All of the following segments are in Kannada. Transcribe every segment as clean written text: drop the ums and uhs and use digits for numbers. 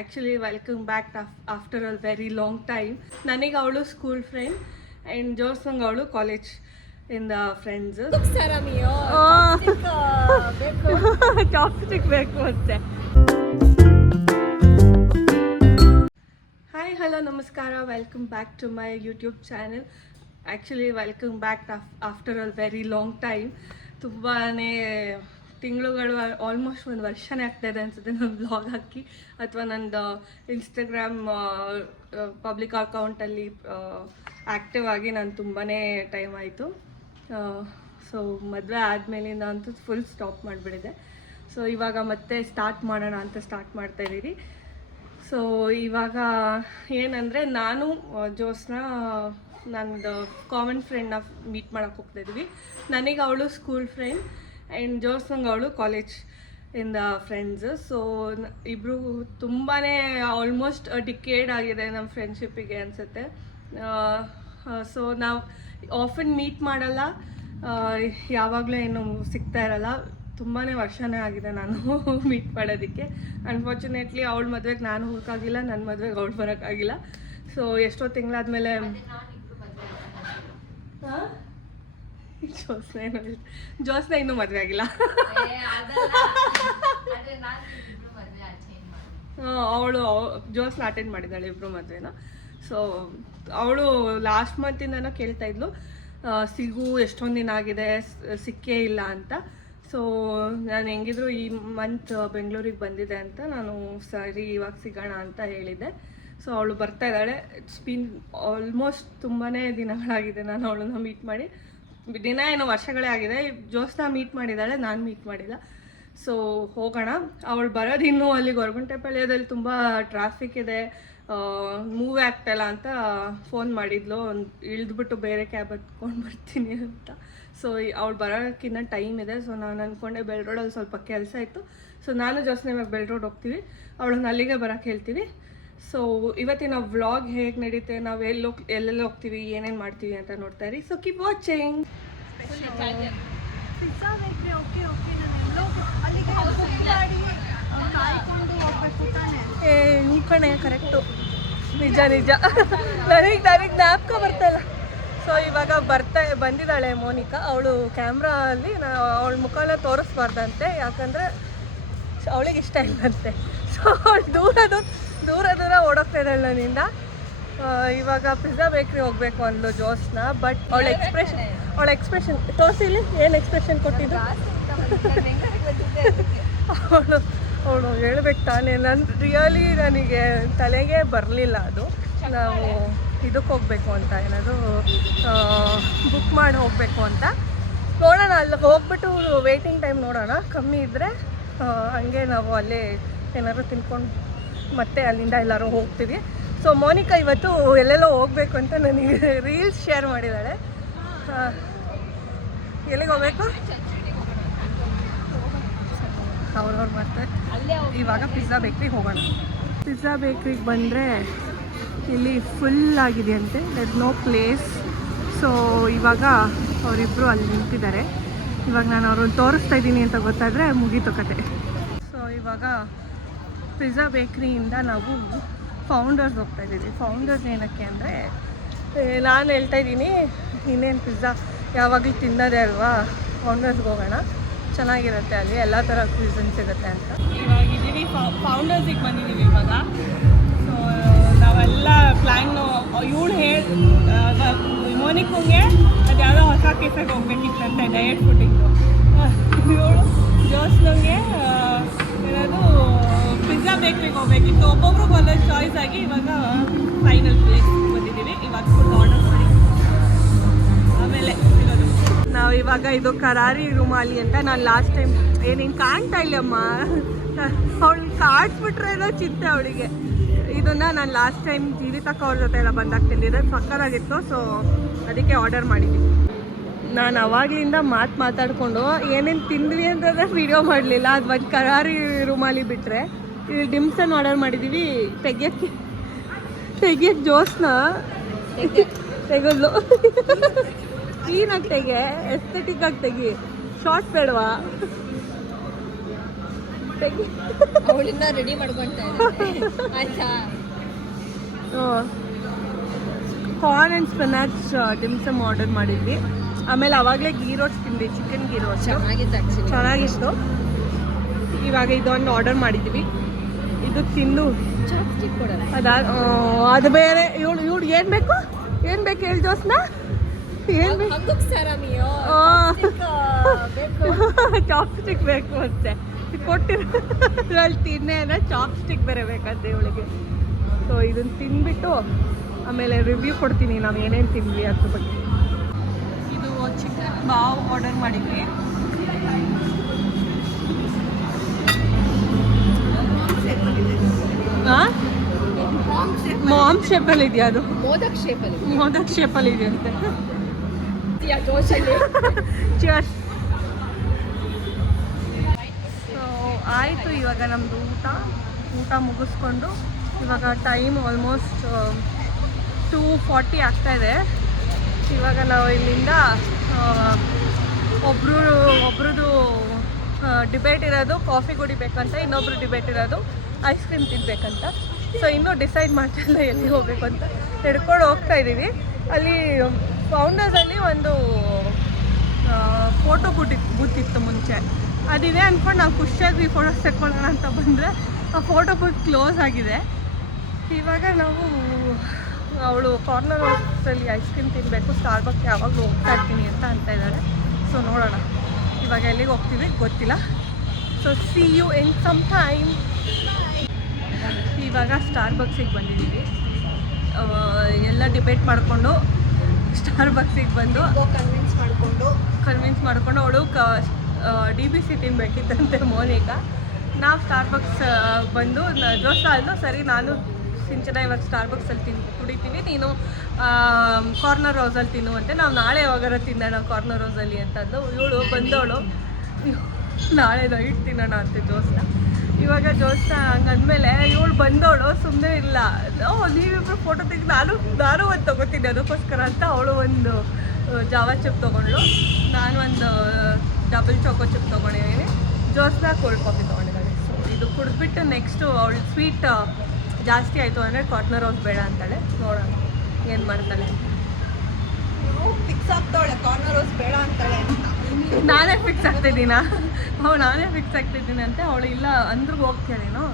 Actually welcome back after a very long time. ನನಗೆ ಅವಳು ಸ್ಕೂಲ್ ಫ್ರೆಂಡ್ ಆ್ಯಂಡ್ ಜೋಸ್ನಂಗೆ ಅವಳು ಕಾಲೇಜ್ ಇಂದ ಫ್ರೆಂಡ್ಸ್. ಚಾಪ್ಸ್ಟಿಕ್ ಬೇಕು ಅಂತೆ. ಹಾಯ್ ಹಲೋ ನಮಸ್ಕಾರ, welcome back to my YouTube channel. Actually welcome back after a very long time. ತುಂಬಾ ತಿಂಗಳುಗಳು, ಆಲ್ಮೋಸ್ಟ್ ಒಂದು ವರ್ಷನೇ ಆಗ್ತಾಯಿದೆ ಅನಿಸುತ್ತೆ ನಾನು ಬ್ಲಾಗ್ ಹಾಕಿ, ಅಥವಾ ನಂದು ಇನ್ಸ್ಟಾಗ್ರಾಮ್ ಪಬ್ಲಿಕ್ ಅಕೌಂಟಲ್ಲಿ ಆ್ಯಕ್ಟಿವ್ ಆಗಿ ನಾನು ತುಂಬಾ ಟೈಮ್ ಆಯಿತು. ಸೊ ಮದುವೆ ಆದಮೇಲಿಂದ ಅಂತೂ ಫುಲ್ ಸ್ಟಾಪ್ ಮಾಡಿಬಿಟ್ಟಿದೆ. ಸೊ ಇವಾಗ ಮತ್ತೆ ಸ್ಟಾರ್ಟ್ ಮಾಡೋಣ ಅಂತ ಸ್ಟಾರ್ಟ್ ಮಾಡ್ತಾಯಿದ್ದೀವಿ. ಸೊ ಇವಾಗ ಏನಂದರೆ, ನಾನು ಜೋಸ್ನ ನಂದು ಕಾಮನ್ ಫ್ರೆಂಡ್ನ ಮೀಟ್ ಮಾಡೋಕ್ಕೆ ಹೋಗ್ತಾಯಿದ್ವಿ. ನನಗೆ ಅವಳು ಸ್ಕೂಲ್ ಫ್ರೆಂಡ್ ಆ್ಯಂಡ್ ಜೋಸ್ನಂಗೆ ಅವಳು ಕಾಲೇಜ್ ಇಂದ ಫ್ರೆಂಡ್ಸು. ಸೊ ಇಬ್ಬರು ತುಂಬಾ ಆಲ್ಮೋಸ್ಟ್ ಡಿಕೇಡ್ ಆಗಿದೆ ನಮ್ಮ ಫ್ರೆಂಡ್ಶಿಪ್ಪಿಗೆ ಅನಿಸುತ್ತೆ. ಸೊ ನಾವು ಆಫನ್ ಮೀಟ್ ಮಾಡಲ್ಲ, ಯಾವಾಗಲೂ ಏನು ಸಿಗ್ತಾ ಇರಲ್ಲ. ತುಂಬಾ ವರ್ಷನೇ ಆಗಿದೆ ನಾನು ಮೀಟ್ ಮಾಡೋದಕ್ಕೆ. ಅನ್ಫಾರ್ಚುನೇಟ್ಲಿ ಅವಳ ಮದುವೆಗೆ ನಾನು ಹೋಗೋಕ್ಕಾಗಿಲ್ಲ, ನನ್ನ ಮದುವೆಗೆ ಅವಳು ಬರೋಕ್ಕಾಗಿಲ್ಲ. ಸೊ ಎಷ್ಟೋ ತಿಂಗಳಾದಮೇಲೆ ಜೋಸ್ನ ಇನ್ನೂ ಮದುವೆ ಆಗಿಲ್ಲ. ಅವಳು ಜೋಸ್ನ ಅಟೆಂಡ್ ಮಾಡಿದ್ದಾಳೆ ಇಬ್ಬರು ಮದುವೆನ. ಸೊ ಅವಳು ಲಾಸ್ಟ್ ಮಂತಿಂದನೂ ಕೇಳ್ತಾ ಇದ್ಲು, ಸಿಗು ಎಷ್ಟೊಂದು ದಿನ ಆಗಿದೆ, ಸಿಕ್ಕೇ ಇಲ್ಲ ಅಂತ. ಸೊ ನಾನು ಹೆಂಗಿದ್ರು ಈ ಮಂತ್ ಬೆಂಗಳೂರಿಗೆ ಬಂದಿದೆ ಅಂತ ನಾನು ಸರಿ ಇವಾಗ ಸಿಗೋಣ ಅಂತ ಹೇಳಿದ್ದೆ. ಸೊ ಅವಳು ಬರ್ತಾ ಇದ್ದಾಳೆ. ಇಟ್ಸ್ ಬೀನ್ ಆಲ್ಮೋಸ್ಟ್ ತುಂಬಾ ದಿನಗಳಾಗಿದೆ ನಾನು ಅವಳನ್ನ ಮೀಟ್ ಮಾಡಿ. ದಿನ ಏನೋ ವರ್ಷಗಳೇ ಆಗಿದೆ. ಜೋಸ್ನ ಮೀಟ್ ಮಾಡಿದ್ದಾಳೆ, ನಾನು ಮೀಟ್ ಮಾಡಿಲ್ಲ. ಸೊ ಹೋಗೋಣ. ಅವಳು ಬರೋದು ಇನ್ನೂ ಅಲ್ಲಿ ಗೊರಗುಂಟೆಪಾಳ್ಯದಲ್ಲಿ ತುಂಬ ಟ್ರಾಫಿಕ್ ಇದೆ, ಮೂವ್ ಆಗ್ತಾಯಿಲ್ಲ ಅಂತ ಫೋನ್ ಮಾಡಿದ್ಲು. ಇಳಿದ್ಬಿಟ್ಟು ಬೇರೆ ಕ್ಯಾಬ್ ಹತ್ಕೊಂಡು ಬರ್ತೀನಿ ಅಂತ. ಸೊ ಅವಳು ಬರೋಕ್ಕಿನ್ನ ಟೈಮ್ ಇದೆ. ಸೊ ನಾನು ಅಂದ್ಕೊಂಡೆ ಬೆಲ್ ರೋಡಲ್ಲಿ ಸ್ವಲ್ಪ ಕೆಲಸ ಇತ್ತು. ಸೊ ನಾನು ಜೋಸ್ನ ಇವಾಗ ಬೆಲ್ ರೋಡ್ ಹೋಗ್ತೀವಿ, ಅವಳನ್ನ ಅಲ್ಲಿಗೆ ಬರೋಕ್ಕೆ ಹೇಳ್ತೀವಿ. ಸೊ ಇವತ್ತಿನ ವ್ಲಾಗ್ ಹೇಗೆ ನಡೀತೆ, ನಾವು ಎಲ್ಲೆಲ್ಲಿ ಹೋಗ್ತೀವಿ, ಏನೇನು ಮಾಡ್ತೀವಿ ಅಂತ ನೋಡ್ತಾ ಇರಿ. So keep watching. ಈ ಕಣೆ ಕರೆಕ್ಟು, ನಿಜ ನಿಜ. ನನಗೆ ಜ್ಞಾಪಕ ಬರ್ತಾಯಿಲ್ಲ. ಸೊ ಇವಾಗ ಬಂದಿದ್ದಾಳೆ ಮೋನಿಕಾ. ಅವಳು ಕ್ಯಾಮ್ರಾ ಅಲ್ಲಿ ಅವಳ ಮುಖನ ತೋರಿಸ್ಬಾರ್ದಂತೆ, ಯಾಕಂದರೆ ಅವಳಿಗೆ ಇಷ್ಟ ಇಲ್ಲಂತೆ. ಸೊ ಅವಳು ದೂರ ಓಡೋಗ್ತಾ ಇದ್ದಾಳೆ ನನ್ನಿಂದ. ಇವಾಗ ಪಿಜ್ಜಾ ಬೇಕ್ರಿ ಹೋಗಬೇಕು ಅಂದ್ಲು ಜೋಸ್ನ. ಬಟ್ ಅವಳ ಎಕ್ಸ್ಪ್ರೆಷನ್ ತೋರಿಸಿಲಿ, ಏನು ಎಕ್ಸ್ಪ್ರೆಷನ್ ಕೊಟ್ಟಿದ್ದು ಅವಳು ಹೇಳ್ಬೇಕು ತಾನೇ. ರಿಯಲಿ ನನಗೆ ತಲೆಗೆ ಬರಲಿಲ್ಲ ಅದು. ನಾವು ಇದಕ್ಕೆ ಹೋಗಬೇಕು ಅಂತ, ಏನಾದರೂ ಬುಕ್ ಮಾಡಿ ಹೋಗಬೇಕು ಅಂತ. ನೋಡೋಣ, ಅಲ್ಲಿಗೆ ಹೋಗ್ಬಿಟ್ಟು ವೇಟಿಂಗ್ ಟೈಮ್ ನೋಡೋಣ. ಕಮ್ಮಿ ಇದ್ದರೆ ಹಂಗೆ ನಾವು ಅಲ್ಲೇ ಏನಾದ್ರು ತಿನ್ಕೊಂಡು ಮತ್ತೆ ಅಲ್ಲಿಂದ ಎಲ್ಲರೂ ಹೋಗ್ತೀವಿ. ಸೊ ಮೋನಿಕಾ ಇವತ್ತು ಎಲ್ಲೆಲ್ಲೋ ಹೋಗಬೇಕು ಅಂತ ನನಗೆ ರೀಲ್ಸ್ ಶೇರ್ ಮಾಡಿದ್ದಾಳೆ. ಎಲ್ಲಿಗೆ ಹೋಗಬೇಕು ಅವ್ರವ್ರು ಮತ್ತೆ. ಇವಾಗ ಪಿಜ್ಜಾ ಬೇಕ್ರಿಗೆ ಹೋಗೋಣ. ಪಿಜ್ಜಾ ಬೇಕ್ರಿಗೆ ಬಂದರೆ ಇಲ್ಲಿ ಫುಲ್ ಆಗಿದೆಯಂತೆ, ದರ್ ನೋ ಪ್ಲೇಸ್. ಸೊ ಇವಾಗ ಅವರಿಬ್ಬರು ಅಲ್ಲಿ ನಿಂತಿದ್ದಾರೆ. ಇವಾಗ ನಾನು ಅವ್ರನ್ನ ತೋರಿಸ್ತಾ ಇದ್ದೀನಿ ಅಂತ ಗೊತ್ತಾದರೆ ಮುಗೀತು ಕತೆ. ಸೊ ಇವಾಗ ಪಿಜ್ಜಾ ಬೇಕ್ರಿಯಿಂದ ನಾವು ಫೌಂಡರ್ಸ್ ಹೋಗ್ತಾ ಇದ್ದೀವಿ. ಫೌಂಡರ್ಸ್ ಏನಕ್ಕೆ ಅಂದರೆ, ನಾನು ಹೇಳ್ತಾ ಇದ್ದೀನಿ ಇನ್ನೇನು ಪಿಜ್ಜಾ ಯಾವಾಗಲೂ ತಿನ್ನೋದೇ ಅಲ್ವಾ, ಫೌಂಡರ್ಸ್ಗೆ ಹೋಗೋಣ, ಚೆನ್ನಾಗಿರುತ್ತೆ, ಅಲ್ಲಿ ಎಲ್ಲ ಥರ ಕ್ಯೂಸನ್ ಸಿಗುತ್ತೆ ಅಂತ. ಇವಾಗ ಇದ್ದೀವಿ ಫೌಂಡರ್ಸಿಗೆ ಬಂದಿದ್ದೀವಿ ಇವಾಗ. ಸೊ ನಾವೆಲ್ಲ ಪ್ಲ್ಯಾನು ಇವಳು ಮೋನಿಕಂಗೆ ಅದು ಯಾವುದೋ ಹೊಸ ಕೇಫೆಗೆ ಹೋಗ್ಬೇಕಿತ್ತಂತೆ, ಡಯಟ್ ಫುಡ್ಡಿಂಗು. ಇವಳು ಜೋಸ್ನಂಗೆ ಏನಾದರೂ ಪಿಜ್ಜಾ ಬೇಕ್ರಿಗೆ ಹೋಗ್ಬೇಕಿತ್ತು. ಒಬ್ಬೊಬ್ರಿಗೆ ಒಂದೊಂದು ಚಾಯ್ಸ್ ಆಗಿ ಇವಾಗ ಫೈನಲ್ ಪ್ಲೇಸ್ ಬಂದಿದ್ದೀವಿ. ಇವಾಗ ಫುಡ್ ಆರ್ಡರ್ ಮಾಡಿ ಆಮೇಲೆ ಸಿಗೋದು. ನಾವು ಇವಾಗ ಇದು ಕರಾರಿ ರುಮಾಲಿ ಅಂತ, ನಾನು ಲಾಸ್ಟ್ ಟೈಮ್ ಏನೇನು ಕಾಣ್ತಾ ಇಲ್ಲಮ್ಮ, ಅವಳು ಕಾಡ್ಸ್ಬಿಟ್ರೆ ಏನೋ ಚಿಂತೆ ಅವಳಿಗೆ. ಇದನ್ನು ನಾನು ಲಾಸ್ಟ್ ಟೈಮ್ ಜೀವಿತಕ್ಕ ಅವ್ರ ಜೊತೆ ಎಲ್ಲ ಬಂದಾಗ ತಿಂದಿದ್ದೆ, ಸಕ್ಕತ್ತಾಗಿತ್ತು. ಸೊ ಅದಕ್ಕೆ ಆರ್ಡರ್ ಮಾಡಿದ್ವಿ. ನಾನು ಅವಾಗಲಿಂದ ಮಾತಾಡಿಕೊಂಡು ಏನೇನು ತಿಂದ್ವಿ ಅಂತಂದರೆ ವೀಡಿಯೋ ಮಾಡಲಿಲ್ಲ. ಅದು ಒಂದು ಕರಾರಿ ರುಮಾಲಿ ಬಿಟ್ಟರೆ ಇಲ್ಲಿ ಡಿಮ್ಸನ್ ಆರ್ಡರ್ ಮಾಡಿದ್ದೀವಿ. ತೆಗಿಯಕ್ಕೆ ಜೋಸ್ನ ತೆಗೆದ್ಲು. ಕ್ಲೀನಾಗಿ ತೆಗೆ, ಎಸ್ಥೆಟಿಕ್ಕಾಗಿ ತೆಗಿ, ಶಾರ್ಟ್ ಬೇಡವಾ. ಅವಳಿಂದ ರೆಡಿ ಮಾಡ್ಕೊಳ್ತಾ ಇದ್ದಾರೆ ಆಯ್ತಾ. ಕಾರ್ನ್ ಆ್ಯಂಡ್ ಸ್ಪಿನಾಚ್ ಡಿಮ್ಸಮ್ ಆರ್ಡರ್ ಮಾಡಿದ್ವಿ. ಆಮೇಲೆ ಅವಾಗಲೇ ಗೀ ರೋಸ್ಟ್ ತಿಂದ್ವಿ, ಚಿಕನ್ ಗೀ ರೋಸ್ಟ್ ಚೆನ್ನಾಗಿತ್ತು. ಇವಾಗ ಇದೊಂದು ಆರ್ಡರ್ ಮಾಡಿದ್ವಿ. ಇದು ತಿಂದು ಅದು ಬೇರೆ. ಇವಳು ಏನು ಬೇಕು ಹೇಳಿ ಜೋಸ್ನ? ಏನು ಬೇಕು? ಚಾಪ್ಸ್ಟಿಕ್ ಬೇಕು ಅಂತೆ. ಕೊಟ್ಟಿರೋದ್ರಲ್ಲಿ ತಿನ್ನೆ ಅಂದರೆ ಚಾಪ್ಸ್ಟಿಕ್ ಬೇರೆ ಬೇಕಂತೆ ಇವಳಿಗೆ. ಸೊ ಇದನ್ನು ತಿಂದ್ಬಿಟ್ಟು ಆಮೇಲೆ ರಿವ್ಯೂ ಕೊಡ್ತೀನಿ ನಾವು ಏನೇನು ತಿಂದ್ವಿ ಅದ್ರ ಬಗ್ಗೆ. ಇದು ಚಿಕನ್ ಬಾವ್ ಆರ್ಡರ್ ಮಾಡಿದ್ವಿ. ಮಾಮ್ ಶೇಪಲ್ಲಿ ಇದೆಯಾ? ಅದು ಮೋದಕ್ ಶೇಪಲ್ಲಿ ಇದೆ ಅಂತೆ. ಸೊ ಆಯಿತು, ಇವಾಗ ನಮ್ಮದು ಊಟ ಮುಗಿಸ್ಕೊಂಡು ಇವಾಗ ಟೈಮ್ ಆಲ್ಮೋಸ್ಟ್ 2:40 ಆಗ್ತಾಯಿದೆ. ಇವಾಗ ನಾವು ಇಲ್ಲಿಂದ ಒಬ್ರದ್ದು ಡಿಬೇಟ್ ಇರೋದು ಕಾಫಿ ಕುಡಿಬೇಕಂತ, ಇನ್ನೊಬ್ರು ಡಿಬೇಟ್ ಇರೋದು ಐಸ್ ಕ್ರೀಮ್ ತಿನ್ಬೇಕಂತ. ಸೊ ಇನ್ನೂ ಡಿಸೈಡ್ ಮಾಡ್ತಿಲ್ಲ ಎಲ್ಲಿಗೆ ಹೋಗಬೇಕು ಅಂತ. ಹಿಡ್ಕೊಂಡು ಹೋಗ್ತಾ ಇದ್ದೀವಿ. ಅಲ್ಲಿ ಫೌಂಡರ್ಸಲ್ಲಿ ಒಂದು ಫೋಟೋ ಬೂತ್ ಇತ್ತು ಮುಂಚೆ. ಅದಿದೆ ಅಂದ್ಕೊಂಡು ನಾವು ಖುಷಿಯಾಗಿ ಫೋಟೋಸ್ ತೆಕ್ಕೊಳ್ಳೋಣ ಅಂತ ಬಂದರೆ ಆ ಫೋಟೋ ಬೂತ್ ಕ್ಲೋಸ್ ಆಗಿದೆ. ಇವಾಗ ನಾವು ಅವಳು ಕಾರ್ನರ್ ಹೌಸಲ್ಲಿ ಐಸ್ ಕ್ರೀಮ್ ತಿನ್ನಬೇಕು, ಸ್ಟಾರ್ಬಕ್ಸ್ ಯಾವಾಗಲೂ ಹೋಗ್ತಾ ಇರ್ತೀನಿ ಅಂತ ಇದ್ದಾಳೆ. ಸೊ ನೋಡೋಣ ಇವಾಗ ಎಲ್ಲಿಗೆ ಹೋಗ್ತೀವಿ ಗೊತ್ತಿಲ್ಲ. So see you in some time. ಇವಾಗ ಸ್ಟಾರ್ಬಕ್ಸಿಗೆ ಬಂದಿದ್ದೀವಿ. ಎಲ್ಲ ಡಿಬೇಟ್ ಮಾಡಿಕೊಂಡು ಸ್ಟಾರ್ಬಕ್ಸಿಗೆ ಬಂದು ಕನ್ವಿನ್ಸ್ ಮಾಡಿಕೊಂಡು ಅವಳು DBC ತಿನ್ಬೇಕಿತ್ತಂತೆ ಮೋನಿಕಾ. ನಾವು ಸ್ಟಾರ್ಬಕ್ಸ್ ಬಂದು ಜೋಶ ಅಲ್ಲೂ ಸರಿ, ನಾನು ಸಿಂಚನ ಇವಾಗ ಸ್ಟಾರ್ಬಕ್ಸಲ್ಲಿ ಕುಡಿತೀವಿ, ನೀನು ಕಾರ್ನರ್ ಹೌಸಲ್ಲಿ ತಿನ್ನುವಂತೆ. ನಾವು ನಾಳೆ ಯಾವಾಗಾರ ತಿನ್ನೋಣ ಕಾರ್ನರ್ ಹೌಸಲ್ಲಿ ಅಂತಂದು ಇವಳು ಬಂದವಳು. ನಾಳೆ ನೈಟ್ ತಿನ್ನೋಣ ಅಂತೆ ಜೋಸ್ನ. ಇವಾಗ ಜೋಸ್ನ ಹಂಗಂದಮೇಲೆ ಇವಳು ಬಂದವಳು ಸುಮ್ಮನೆ ಇಲ್ಲ. ನೀವಿಬ್ಬರು ಫೋಟೋ ತೆಗೆದು ನಾನು ಒಂದು ತೊಗೋತೀನಿ ಅದಕ್ಕೋಸ್ಕರ ಅಂತ ಅವಳು ಒಂದು ಜಾವಾ ಚಿಪ್ ತೊಗೊಂಡ್ಳು, ನಾನು ಒಂದು ಡಬಲ್ ಚೋಕೋ ಚಿಪ್ ತೊಗೊಂಡಿದ್ದೀನಿ. ಜೋಸ್ನ ಕೋಲ್ಡ್ ಕಾಫಿ ತೊಗೊಂಡಿದ್ದಾಳೆ. ಸೊ ಇದು ಕುಡಿದ್ಬಿಟ್ಟು ನೆಕ್ಸ್ಟು ಅವಳು ಸ್ವೀಟ್ ಜಾಸ್ತಿ ಆಯಿತು ಅಂದರೆ ಕಾರ್ನರ್ ಹೌಸ್ ಬೇಡ ಅಂತಾಳೆ. ನೋಡೋಣ ಏನು ಮಾಡ್ತಾಳೆ. ಫಿಕ್ಸ್ ಆಗ್ತಾಳೆ ಕಾರ್ನರ್ ಹೌಸ್ ಬೇಡ ಅಂತಾಳೆ ಅಂತ. ನಾನೇ ಫಿಕ್ಸ್ ಆಗ್ತಿದ್ದೀನ? ನಾನೇ ಫಿಕ್ಸ್ ಆಗ್ತಿದ್ದೀನಿ ಅಂತೆ. ಅವಳು ಇಲ್ಲ ಅಂದ್ರೂ ಹೋಗ್ತೀನೇನೋ,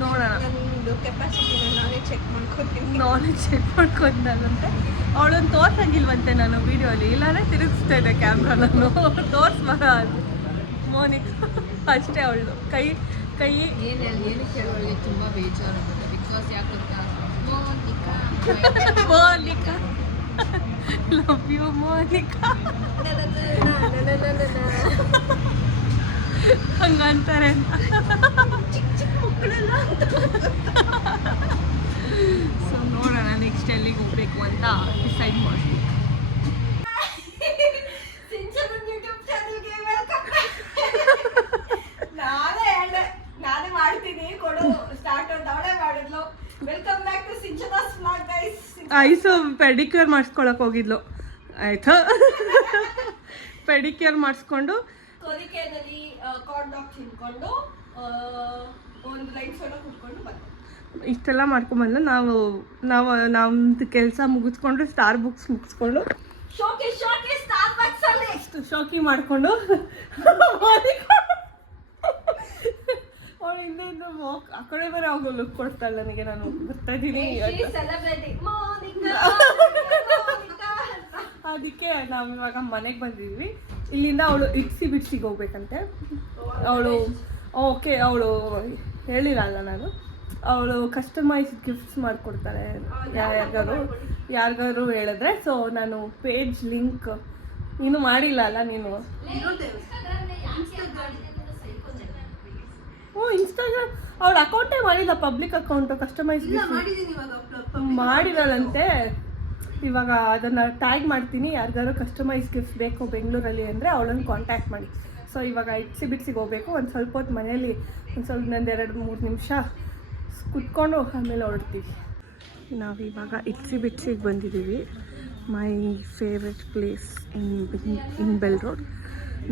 ನೋಡೋಣ. ನನ್ನದು ಕೆಪಾಸಿಟಿನ ನಾನೇ ಚೆಕ್ ಮಾಡ್ಕೊತಾನಂತೆ. ಅವಳನ್ನು ತೋರ್ಸಂಗಿಲ್ವಂತೆ ನಾನು ವೀಡಿಯೋಲಿ, ಇಲ್ಲಾಂದರೆ ತಿರುಗಿಸ್ತಾ ಇದ್ದೆ ಕ್ಯಾಮ್ರಾ. ನಾನು ತೋರಿಸ್ಬಾರ ಅದು ಮೋನಿಕಾ ಅಷ್ಟೇ. ಅವಳು ಕೈ ಏನು ಕೇಳೋಳಿಗೆ ತುಂಬ ಬೇಜಾರಾಗುತ್ತೆ. ಬಿಕಾಸ್ ಯಾಕಂತ ಮೋನಿಕಾ ಲವ್ ಯು ಮೋನಿಕಾ ಹಂಗಂತಾರೆ ಚಿಕ್ಕ ಮಕ್ಕಳೆಲ್ಲ. ಸೊ ನೋಡೋಣ ನೆಕ್ಸ್ಟ್ ಎಲ್ಲಿಗೆ ಹೋಗ್ಬೇಕು ಅಂತ ಡಿಸೈಡ್ ಮಾಡ್ತೀವಿ. ನಾನೇ ಮಾಡ್ತೀನಿ ಕೊಡು ಸ್ಟಾರ್ಟ್ ಅಂತ ಅವಳೇ ಮಾಡಿದ್ಲು. Welcome back to Sinchana's vlog guys. Aishu pedicure ಮಾಡಿಸ್ಕೊಳಕ್ ಹೋಗಿದ್ಲು. ಆಯ್ತು, ಪೆಡಿಕ್ಯೂರ್ ಮಾಡಿಸ್ಕೊಂಡು ಕೋರಿಕೆನಲ್ಲಿ ಕಾರ್ನ್ ಡಾಗ್ ತಿನ್ಕೊಂಡು ಒಂದು ಲೈಟ್ ಫೋಟೋ ಕುಟ್ಕೊಂಡು ಬಂದು ಇಷ್ಟೆಲ್ಲ ಮಾಡ್ಕೊಂಬಂದು ನಾವು ನಮ್ದು ಕೆಲಸ ಮುಗಿಸ್ಕೊಂಡು ಸ್ಟಾರ್ಬಕ್ಸ್ ಮುಗಿಸ್ಕೊಂಡು ಶೋಕಿ ಮಾಡಿಕೊಂಡು ಅವಳು ಹಿಂದೆ ಆ ಕಡೆ ಬೇರೆ ಅವಾಗ ಲುಕ್ ಕೊಡ್ತಾಳೆ ನನಗೆ. ನಾನು ಬರ್ತಾ ಇದ್ದೀನಿ ಅದಕ್ಕೆ ನಾವು ಇವಾಗ ಮನೆಗೆ ಬಂದಿದ್ವಿ. ಇಲ್ಲಿಂದ ಅವಳು ಬಿಡ್ಸಿಗೆ ಹೋಗ್ಬೇಕಂತೆ. ಅವಳು ಅವಳು ಹೇಳಿರಲ್ಲ ನಾನು, ಅವಳು ಕಸ್ಟಮೈಸ್ ಗಿಫ್ಟ್ಸ್ ಮಾಡಿಕೊಡ್ತಾಳೆ ಯಾರಿಗಾರು ಹೇಳಿದ್ರೆ. ಸೊ ನಾನು ಪೇಜ್ ಲಿಂಕ್ ನೀನು ಮಾಡಿಲ್ಲ ಅಲ್ಲ ನೀನು? ಇನ್ಸ್ಟಾಗ್ರಾಮ್ ಅವಳ ಅಕೌಂಟೇ ಮಾಡಿಲ್ಲ, ಪಬ್ಲಿಕ್ ಅಕೌಂಟು. ಕಸ್ಟಮೈಸ್ ಮಾಡಿರಲ್ಲಂತೆ. ಇವಾಗ ಅದನ್ನು ಟ್ಯಾಗ್ ಮಾಡ್ತೀನಿ. ಯಾರಿಗಾರು ಕಸ್ಟಮೈಸ್ ಗಿಫ್ಟ್ಸ್ ಬೇಕು ಬೆಂಗಳೂರಲ್ಲಿ ಅಂದರೆ ಅವಳನ್ನು ಕಾಂಟ್ಯಾಕ್ಟ್ ಮಾಡಿ. ಸೊ ಇವಾಗ ಬಿಡ್ಸಿಗೆ ಹೋಗ್ಬೇಕು. ಒಂದು ಸ್ವಲ್ಪ ಹೊತ್ತು ಮನೇಲಿ ಒಂದು 2-3 ನಿಮಿಷ ಕುತ್ಕೊಂಡು ಆಮೇಲೆ ಹೊರಡ್ತೀವಿ. ನಾವಿವಾಗ ಬಿಡ್ಸಿಗೆ ಬಂದಿದ್ದೀವಿ. My favourite place in BEL road.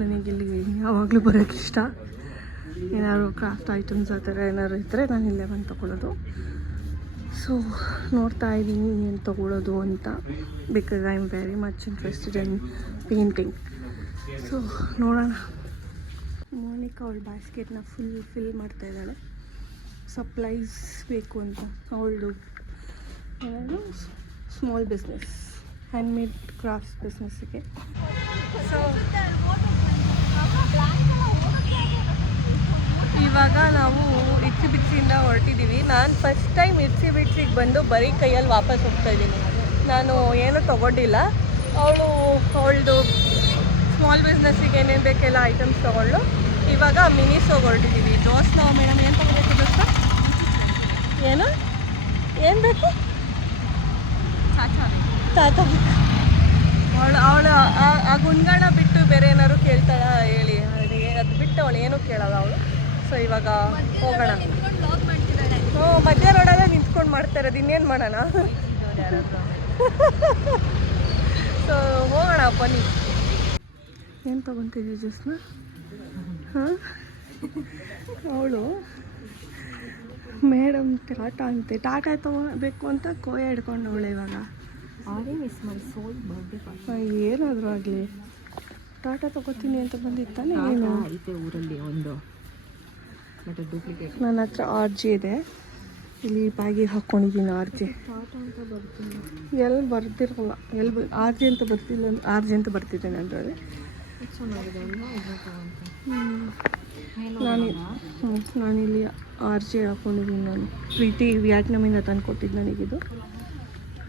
ನನಗಿಲ್ಲಿ ಯಾವಾಗಲೂ ಬರೋಕ್ಕೆ ಇಷ್ಟ. ಏನಾದ್ರು ಕ್ರಾಫ್ಟ್ ಐಟಮ್ಸ್ ಆ ಥರ ಏನಾದ್ರು ಇದ್ದರೆ ನಾನು ಇಲ್ಲೇ ಬಂದು ತೊಗೊಳ್ಳೋದು. ಸೊ ನೋಡ್ತಾ ಇದ್ದೀನಿ ಏನು ತೊಗೊಳ್ಳೋದು ಅಂತ, because I am very much interested in painting. So ನೋಡೋಣ. ಮೋನಿಕಾ ಅವಳ ಬ್ಯಾಸ್ಕೆಟ್ನ ಫಿಲ್ ಮಾಡ್ತಾ ಇದ್ದಾಳೆ. ಸಪ್ಲೈಸ್ ಬೇಕು ಅಂತ ಅವಳು ಏನಾದ್ರು ಸ್ಮಾಲ್ ಬಿಸ್ನೆಸ್, ಹ್ಯಾಂಡ್ಮೇಡ್ ಕ್ರಾಫ್ಟ್ಸ್ ಬಿಸ್ನೆಸ್ಸಿಗೆ. ಸೊ ಇವಾಗ ನಾವು ಇಟ್ಸಿ ಬಿಡ್ಸಿಯಿಂದ ಹೊರಟಿದ್ದೀವಿ. ನಾನು ಫಸ್ಟ್ ಟೈಮ್ ಇಟ್ಸಿ ಬಿಡ್ಸಿಗೆ ಬಂದು ಬರೀ ಕೈಯಲ್ಲಿ ವಾಪಸ್ ಹೋಗ್ತಾ ಇದ್ದೀನಿ. ನಾನು ಏನೂ ತೊಗೊಂಡಿಲ್ಲ. ಅವಳದು ಸ್ಮಾಲ್ ಬಿಸ್ನೆಸ್ಸಿಗೆ ಏನೇನು ಬೇಕೆಲ್ಲ ಐಟಮ್ಸ್ ತೊಗೊಂಡು ಇವಾಗ ಮಿನಿಸೋಗಿ ಹೊರಟಿದ್ದೀವಿ. ಜೋಸ್ನ ಮೇಡಮ್ ಏನು ತೊಗೋಬೇಕು ದೋಸ್ತ? ಏನು ಬೇಕು? ತಾತ ಅವಳು ಆ ಗುಂಡ್ಗಾಣ ಬಿಟ್ಟು ಬೇರೆ ಏನಾದ್ರು ಕೇಳ್ತಾಳ ಹೇಳಿ, ಅದು ಬಿಟ್ಟು ಅವಳು ಏನೂ ಕೇಳಲ್ಲ ಅವಳು. ಸೊ ಇವಾಗ ಹೋಗೋಣ. ಮಧ್ಯ ರೋಡಲ್ಲೇ ನಿಂತ್ಕೊಂಡು ಮಾಡ್ತಾ ಇರೋದು, ಇನ್ನೇನು ಮಾಡೋಣ. ಸೊ ಹೋಗೋಣ ಬನ್ನಿ. ಏನು ತೊಗೊತಿದ್ವಿ ಜ್ಯೂಸ್ನ? ಹಾಂ, ಅವಳು ಮೇಡಮ್ ಟಾಟಾ ಅಂತೆ, ಟಾಟಾ ತೊಗೋಬೇಕು ಅಂತ ಕೋಯ ಹಿಡ್ಕೊಂಡವಳೆ. ಇವಾಗ ಏನಾದರೂ ಆಗಲಿ ಟಾಟಾ ತೊಗೋತೀನಿ ಅಂತ ಬಂದಿತ್ತಾನೆ. ಏನು ಊರಲ್ಲಿ ಒಂದು ಡೂಪ್ಲಿಕೇಟ್ ನನ್ನ ಹತ್ರ RJ ಇದೆ. ಇಲ್ಲಿ ಬ್ಯಾಗಿಗೆ ಹಾಕ್ಕೊಂಡಿದ್ದೀನಿ RJ. ಎಲ್ಲಿ ಬರ್ತಿರಲ್ಲ, RJ ಅಂತ ಬರ್ತಿಲ್ಲ, RJ ಅಂತ ಬರ್ತಿದ್ದೆ ನನ್ನಲ್ಲಿ. ನಾನಿಲ್ಲಿ RJ ಹಾಕ್ಕೊಂಡಿದ್ದೀನಿ. ನಾನು ಪ್ರೀತಿ ವಿಯಟ್ನಾಮಿಂದ ತಂದು ಕೊಟ್ಟಿದ್ದು ನನಗಿದು.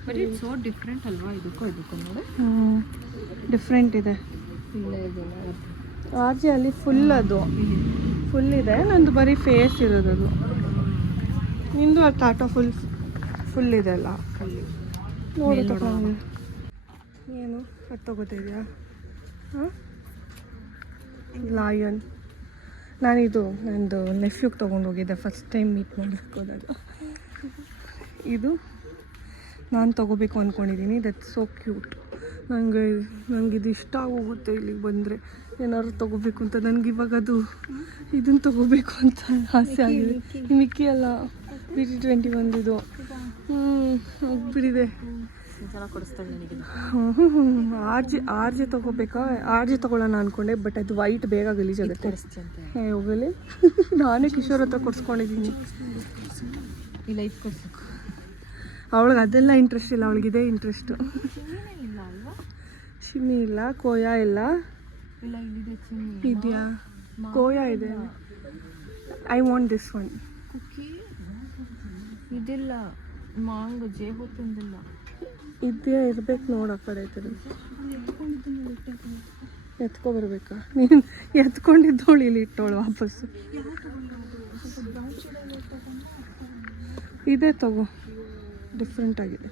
ಬಟ್ ಇಟ್ಸ್ ಸೋ ಡಿಫ್ರೆಂಟ್ ಅಲ್ವಾ? ಇದಕ್ಕೂ ನೋಡಿ ಡಿಫ್ರೆಂಟ್ ಇದೆ. RJ ಅಲ್ಲಿ ಫುಲ್ ಇದೆ, ನಂದು ಬರೀ ಫೇಸ್ ಇರೋದು. ಅದು ನಿಂದು ಆ ಟಾಟಾ ಫುಲ್ ಇದೆ ಅಲ್ಲ. ನೋಡಿ ತಗೊಂಡು ಏನು ಅದು ತೊಗೋತಿದ್ಯಾ? ಹಾಂ, ಲಾಯನ್. ನಾನಿದು ನಂದು ನೆಫ್ಯೂಗೆ ತೊಗೊಂಡೋಗಿದ್ದೆ ಫಸ್ಟ್ ಟೈಮ್ ಮೀಟ್ ಮಾಡೋಕ್ಕೆ ಹೋದಾಗ. ಇದು ನಾನು ತೊಗೋಬೇಕು ಅಂದ್ಕೊಂಡಿದ್ದೀನಿ. That so cute. ನನಗಿದು ಇಷ್ಟ ಆಗೋಗುತ್ತೆ ಇಲ್ಲಿಗೆ ಬಂದರೆ. ಏನಾದ್ರು ತೊಗೋಬೇಕು ಅಂತ ನನಗಿವಾಗ ಅದು ಇದನ್ನು ತೊಗೋಬೇಕು ಅಂತ ಆಸೆ ಆಗಿದೆ. ಮಿಕ್ಕಿ ಅಲ್ಲ, BT21 ಇದು. ಹೋಗ್ಬಿಟ್ಟಿದೆ. RJ ತೊಗೋಬೇಕಾ? RJ ತೊಗೊಳ್ಳೋಣ ಅಂದ್ಕೊಂಡೆ, ಬಟ್ ಅದು ವೈಟ್ ಬೇಗ ಗಲೀಜಾಗುತ್ತೆ. ಹೋಗಲಿ, ನಾನೇ ಕಿಶೋರ್ ಹತ್ರ ಕೊಡ್ಸ್ಕೊಂಡಿದ್ದೀನಿ. ಅವಳಿಗೆ ಅದೆಲ್ಲ ಇಂಟ್ರೆಸ್ಟ್ ಇಲ್ಲ, ಅವಳಿಗಿದೆ ಇಂಟ್ರೆಸ್ಟು. ಶಿಮ್ಮಿ ಇಲ್ಲ, ಕೋಯಾ ಇಲ್ಲ. ಇದೆಯಾ? ಕೋಯಾ ಇದೆ. I want this one. ಇದಿಲ್ಲ, ಮಾಂಗೋ ಜೇಬು ತಂದಿಲ್ಲ. ಇದೇ ಇರ್ಬೇಕು ನೋಡು. ಆ ಕಡೆ ಐತೆ, ಎತ್ಕೊಬರ್ಬೇಕಾ? ನೀನು ಎತ್ಕೊಂಡಿದ್ದವಳು ಇಲ್ಲಿ ಇಟ್ಟವಳು ವಾಪಸ್ಸು. ಇದೇ ತಗೋ, ಡಿಫ್ರೆಂಟ್ ಆಗಿದೆ.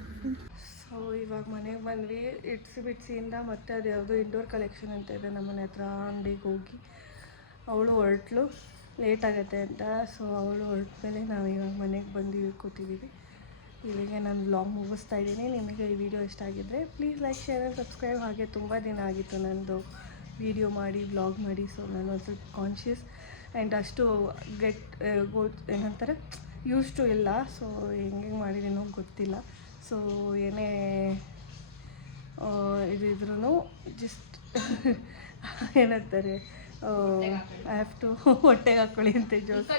ಸೊ ಇವಾಗ ಮನೆಗೆ ಬಂದ್ವಿ ಇಟ್ಸಿ ಬಿಟ್ಸಿಯಿಂದ. ಮತ್ತೆ ಅದು ಯಾವುದೋ ಇಂಡೋರ್ ಕಲೆಕ್ಷನ್ ಅಂತ ಇದೆ ನಮ್ಮನೆ ಹತ್ರ, ಅಂಗಡಿಗೆ ಹೋಗಿ ಅವಳು ಹೊರಟ್ಲು, ಲೇಟ್ ಆಗುತ್ತೆ ಅಂತ. ಸೊ ಅವಳು ಹೊರಟ್ಮೇಲೆ ನಾವು ಇವಾಗ ಮನೆಗೆ ಬಂದು ಕೂತಿದ್ದೀವಿ. ಇಲ್ಲಿಗೆ ನಾನು ವ್ಲಾಗ್ ಮುಗಿಸ್ತಾ ಇದ್ದೀನಿ. ನಿಮಗೆ ಈ ವಿಡಿಯೋ ಇಷ್ಟ ಆಗಿದ್ದರೆ please like, share and subscribe. ಹಾಗೆ ತುಂಬ ದಿನ ಆಗಿತ್ತು ನಂದು ವಿಡಿಯೋ ಮಾಡಿ, ವ್ಲಾಗ್ ಮಾಡಿ. ಸೊ ನಾನು ಒಂದು ಸ್ವಲ್ಪ ಕಾನ್ಷಿಯಸ್ ಆ್ಯಂಡ್ ಅಷ್ಟು ಏನಂತಾರೆ ಯೂಸ್ ಟು ಇಲ್ಲ. ಸೊ ಹೆಂಗೆ ಮಾಡಿದ್ದೀನೋ ಗೊತ್ತಿಲ್ಲ. ಸೊ ಏನೇ ಇದಿದ್ರೂ ಜಸ್ಟ್ ಏನಂತಾರೆ, ಐ ಹ್ಯಾವ್ ಟು ಹೊಟ್ಟೆಗೆ ಹಾಕ್ಕೊಳ್ಳಿ ಅಂತ ಜೋಸ್ನ.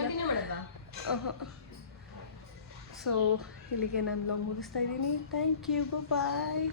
ಸೊ ಇಲ್ಲಿಗೆ ನಾನು ವ್ಲಾಗ್ ಮುಗಿಸ್ತಾ ಇದ್ದೀನಿ. Thank you, bye.